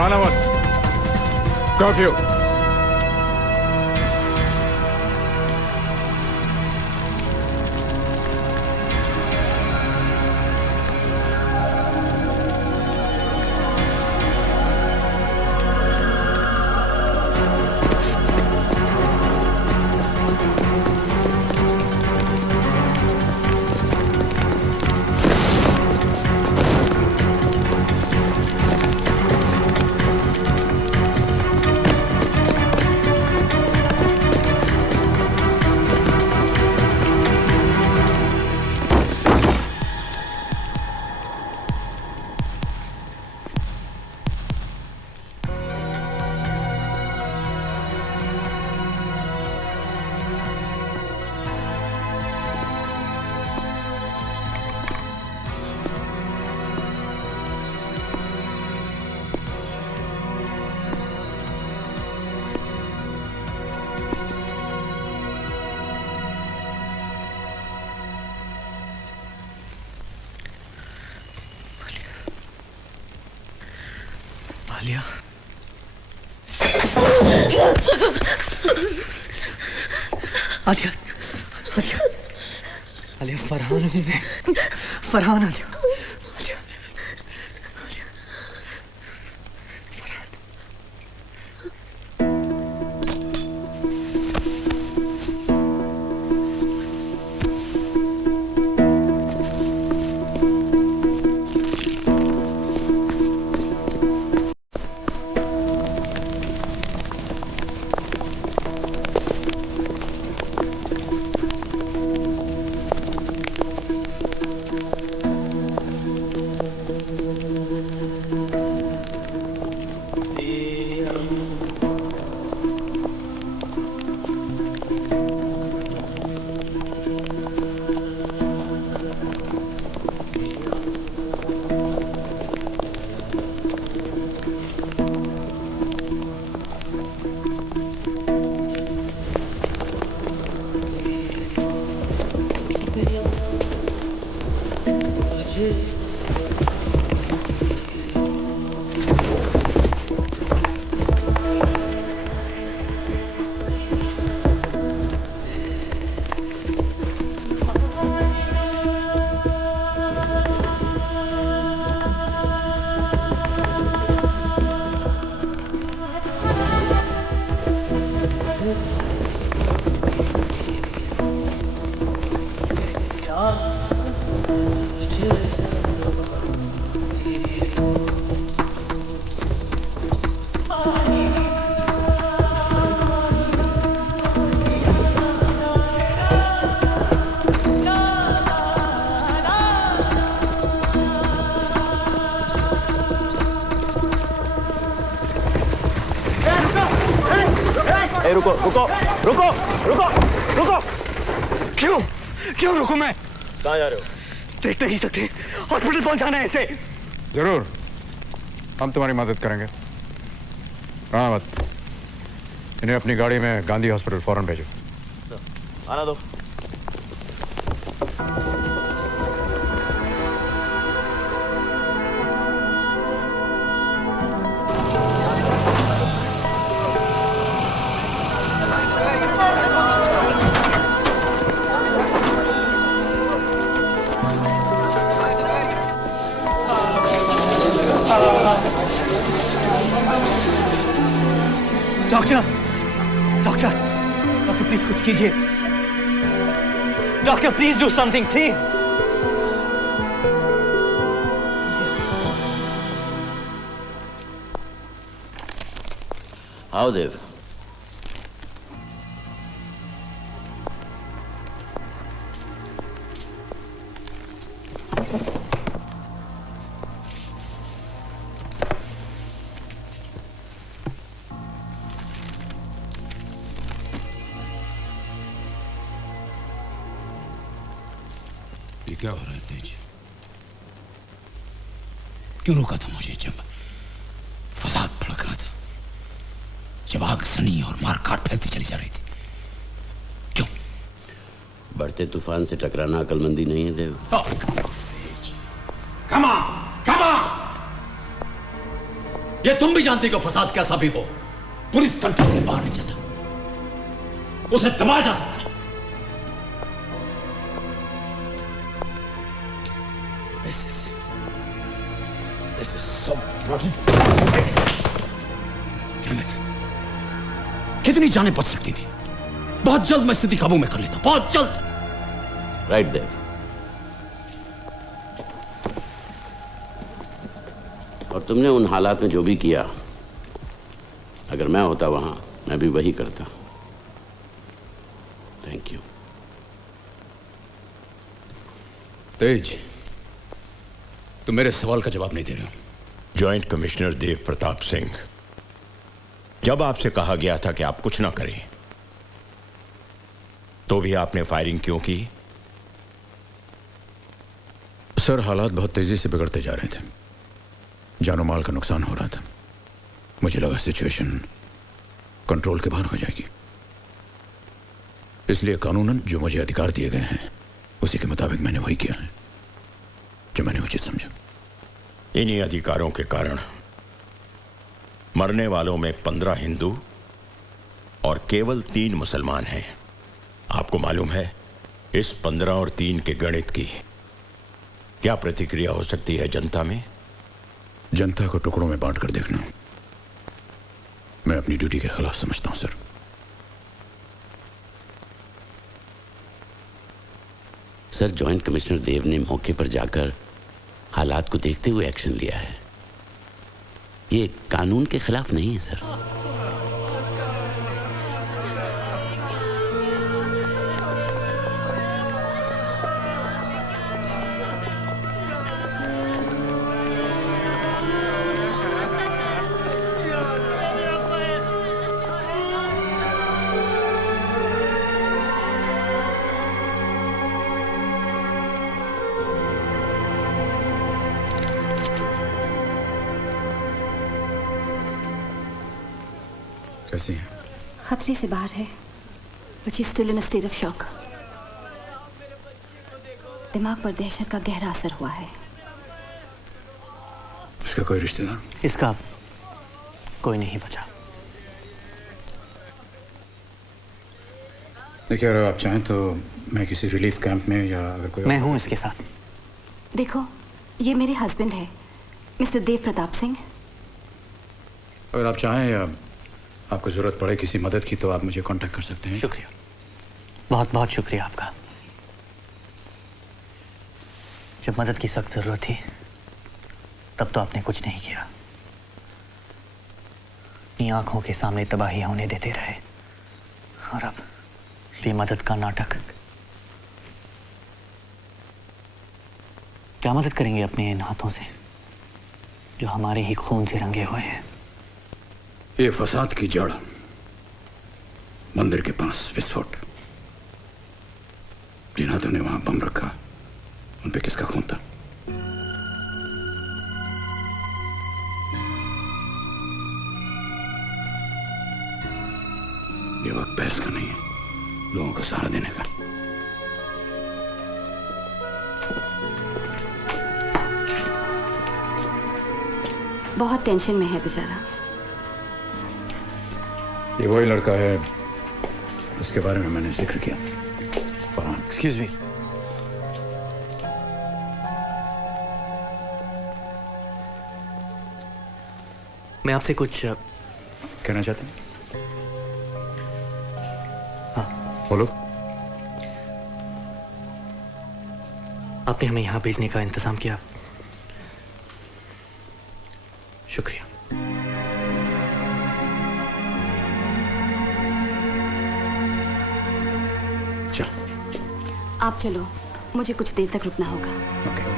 Ranaut, curfew. Alia, Alia, Alia, Alia, Farhan हूँ मैं, फरहान। आलिया, आलिया, आलिया, फरहान। रुको रुको रुको रुको रुको। क्यों क्यों रुकूं मैं? कहाँ जा रहे हो? देख नहीं सकते, हॉस्पिटल पहुंचाना है इसे। जरूर, हम तुम्हारी मदद करेंगे। रानावत, इन्हें अपनी गाड़ी में गांधी हॉस्पिटल फौरन भेजो। आना दो। डॉक्टर, डॉक्टर, डॉक्टर प्लीज कुछ कीजिए। Doctor please do something please. आओ देव। ये क्या हो रहा है तेज? क्यों रोका था मुझे जब फसाद भड़क रहा था, जब आग सनी और मारकाट फैलती चली जा रही थी? क्यों? बढ़ते तूफान से टकराना अकलमंदी नहीं है देव। Come on, come on! ये तुम भी जानते हो कि फसाद कैसा भी हो पुलिस कंट्रोल के बाहर नहीं जाता, उसे दबाया जा सकता है। This is so bloody damn it. कितनी जानें बच सकती थी। बहुत जल्द मैं स्थिति काबू में कर लेता, बहुत जल्द। राइट देव। और तुमने उन हालात में जो भी किया, अगर मैं होता वहां मैं भी वही करता। Thank you. तेज, तुम मेरे सवाल का जवाब नहीं दे रहे हो। जॉइंट कमिश्नर देव प्रताप सिंह, जब आपसे कहा गया था कि आप कुछ ना करें, तो भी आपने फायरिंग क्यों की? सर, हालात बहुत तेजी से बिगड़ते जा रहे थे, जानो माल का नुकसान हो रहा था। मुझे लगा सिचुएशन कंट्रोल के बाहर हो जाएगी, इसलिए कानूनन जो मुझे अधिकार दिए गए हैं उसी के मुताबिक मैंने वही किया है जो मैंने उचित समझा। इन्हीं अधिकारों के कारण मरने वालों में 15 हिंदू और केवल 3 मुसलमान हैं। आपको मालूम है इस 15 और 3 के गणित की क्या प्रतिक्रिया हो सकती है जनता में? जनता को टुकड़ों में बांट कर देखना मैं अपनी ड्यूटी के खिलाफ समझता हूं सर। सर, जॉइंट कमिश्नर देव ने मौके पर जाकर हालात को देखते हुए एक्शन लिया है। ये कानून के खिलाफ नहीं है सर। कैसी है? खतरे से बाहर है, but she's still in a state of shock. दिमाग पर दहशत का गहरा असर हुआ है। उसका कोई रिश्तेदार? इसका कोई नहीं बचा। देखिए, अगर आप चाहें तो मैं किसी रिलीफ कैंप में या अगर कोई मैं हूं इसके साथ। देखो, ये मेरे हस्बैंड है, मिस्टर देव प्रताप सिंह। अगर आप चाहें या आपको जरूरत पड़े किसी मदद की तो आप मुझे कांटेक्ट कर सकते हैं। शुक्रिया, बहुत बहुत शुक्रिया आपका। जब मदद की सख्त जरूरत थी तब तो आपने कुछ नहीं किया, अपनी आंखों के सामने तबाही होने देते रहे, और अब बेमदद का नाटक। क्या मदद करेंगे अपने इन हाथों से जो हमारे ही खून से रंगे हुए हैं? ये फसाद की जड़ मंदिर के पास विस्फोट। जिन हाथों ने वहां बम रखा उन पे किसका खून था? ये वक्त बहस का नहीं है, लोगों को सहारा देने का। बहुत टेंशन में है बेचारा। ये वही लड़का है जिसके बारे में मैंने जिक्र किया, फरहान। Excuse me. मैं आपसे कुछ कहना चाहते हैं? हाँ। बोलो। आपने हमें यहां भेजने का इंतजाम किया, शुक्रिया। आप चलो, मुझे कुछ देर तक रुकना होगा। ओके।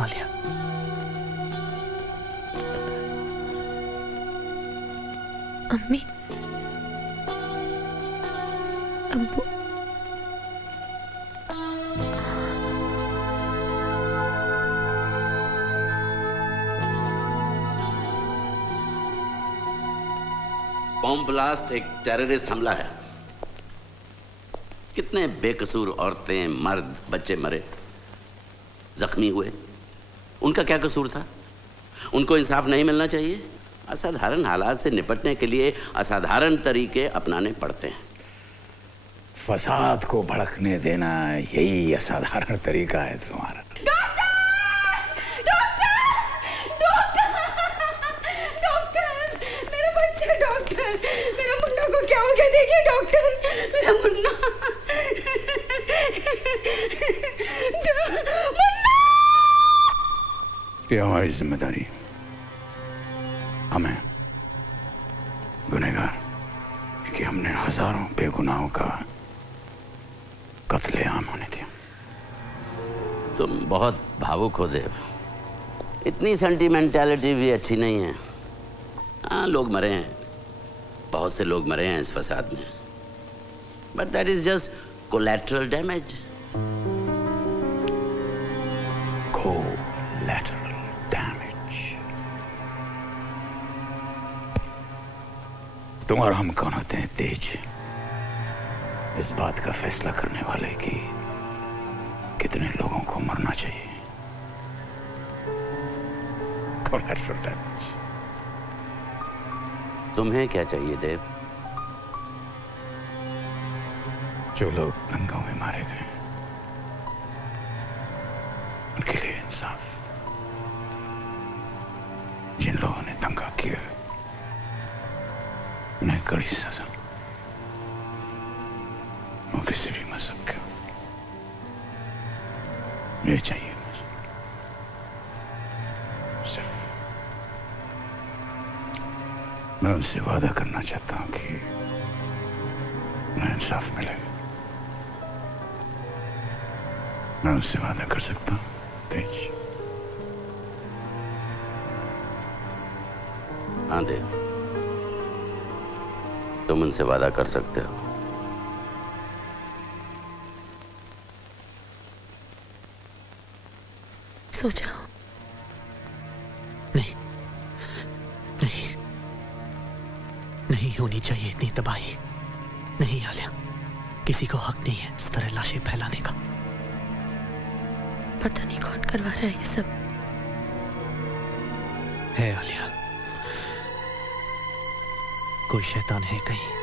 आलिया, अम्मी, अब्बू, बॉम्ब ब्लास्ट एक टेररिस्ट हमला है। कितने बेकसूर औरतें, मर्द, बच्चे मरे, जख्मी हुए। उनका क्या कसूर था? उनको इंसाफ नहीं मिलना चाहिए? असाधारण हालात से निपटने के लिए असाधारण तरीके अपनाने पड़ते हैं। फसाद को भड़कने देना यही असाधारण तरीका है तुम्हारा। मेरा मुन्ना, ये हमारी जिम्मेदारी, हमें गुनहगार, क्योंकि हमने हजारों बेगुनाहों का कत्लेआम होने दिया। तुम बहुत भावुक हो देव। इतनी सेंटिमेंटैलिटी भी अच्छी नहीं है। हाँ, लोग मरे हैं, बहुत से लोग मरे हैं इस फसाद में, but that is just collateral damage. Collateral damage. तुम और हम कौन होते हैं तेज, इस बात का फैसला करने वाले कि कितने लोगों को मरना चाहिए? Collateral damage. तुम्हें क्या चाहिए देव? जो लोग दंगों में मारे गए उनके लिए इंसाफ। जिन लोगों ने दंगा किया उन्हें कड़ी सजा, वो किसी भी मजहब का, ये चाहिए मुझे। सिर्फ मैं उनसे वादा करना चाहता हूं कि उन्हें इंसाफ मिलेगा। मैं उनसे वादा कर सकता हूं तेज? हाँ देव, तुम उनसे वादा कर सकते हो। सो जाओ। नहीं, नहीं, नहीं होनी चाहिए इतनी तबाही। नहीं आलिया, किसी को हक नहीं है इस तरह लाशें फैलाने का। पता नहीं कौन करवा रहा है ये सब। है आलिया, कोई शैतान है कहीं।